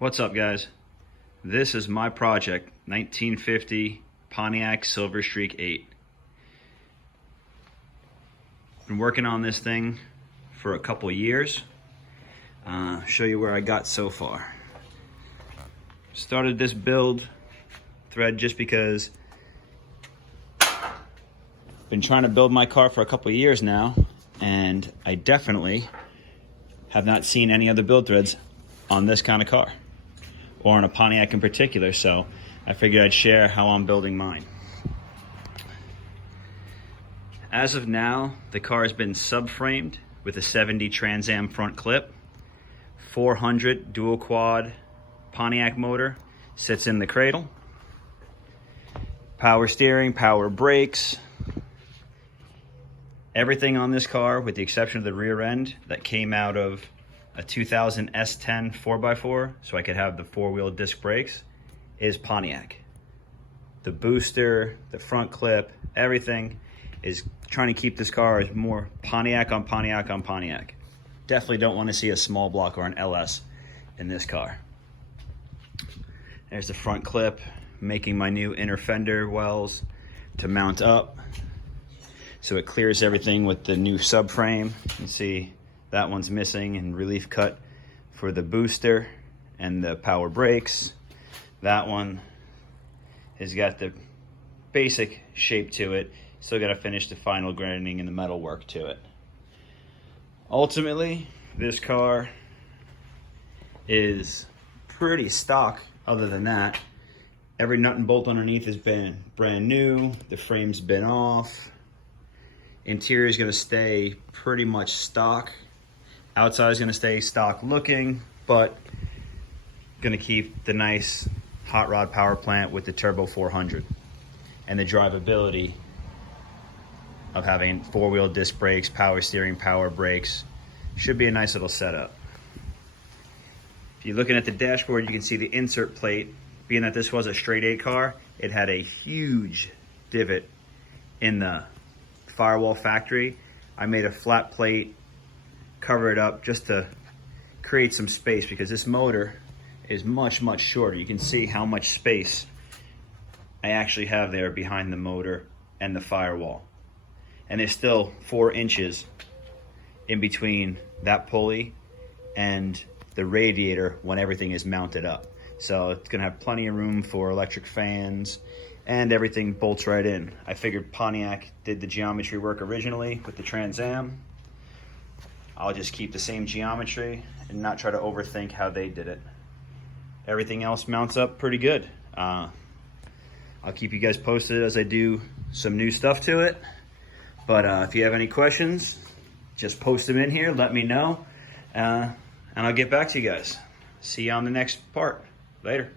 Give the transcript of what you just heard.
What's up, guys? This is my project, 1950 Pontiac Silver Streak 8. Been working on this thing for a couple years. Show you where I got so far. Started this build thread just because been trying to build my car for a couple years now, and I definitely have not seen any other build threads on this kind of car, or on a Pontiac in particular, so I figured I'd share how I'm building mine. As of now, the car has been subframed with a 70 Trans Am front clip, 400 dual quad Pontiac motor sits in the cradle, power steering, power brakes, everything on this car with the exception of the rear end that came out of a 2000 S10 4x4, so I could have the four-wheel disc brakes, is Pontiac. The booster, the front clip, everything is trying to keep this car as more Pontiac on Pontiac on Pontiac. Definitely don't want to see a small block or an LS in this car. There's the front clip, making my new inner fender wells to mount up, so it clears everything with the new subframe. You can see that one's missing and relief cut for the booster and the power brakes. That one has got the basic shape to it. Still got to finish the final grinding and the metal work to it. Ultimately, this car is pretty stock. Other than that, every nut and bolt underneath has been brand new. The frame's been off. Interior is going to stay pretty much stock. Outside is going to stay stock looking, but going to keep the nice hot rod power plant with the turbo 400 and the drivability of having four-wheel disc brakes, power steering, power brakes. Should be a nice little setup. If you're looking at the dashboard, you can see the insert plate. Being that this was a straight 8 car, it had a huge divot in the firewall factory. I made a flat plate, cover it up just to create some space, because this motor is much shorter. You can see how much space I actually have there behind the motor and the firewall, and there's still 4 inches in between that pulley and the radiator when everything is mounted up. So it's gonna have plenty of room for electric fans, and everything bolts right in. I figured Pontiac did the geometry work originally with the Trans Am. I'll just keep the same geometry and not try to overthink how they did it. Everything else mounts up pretty good. I'll keep you guys posted as I do some new stuff to it. But if you have any questions, just post them in here, let me know, and I'll get back to you guys. See you on the next part. Later.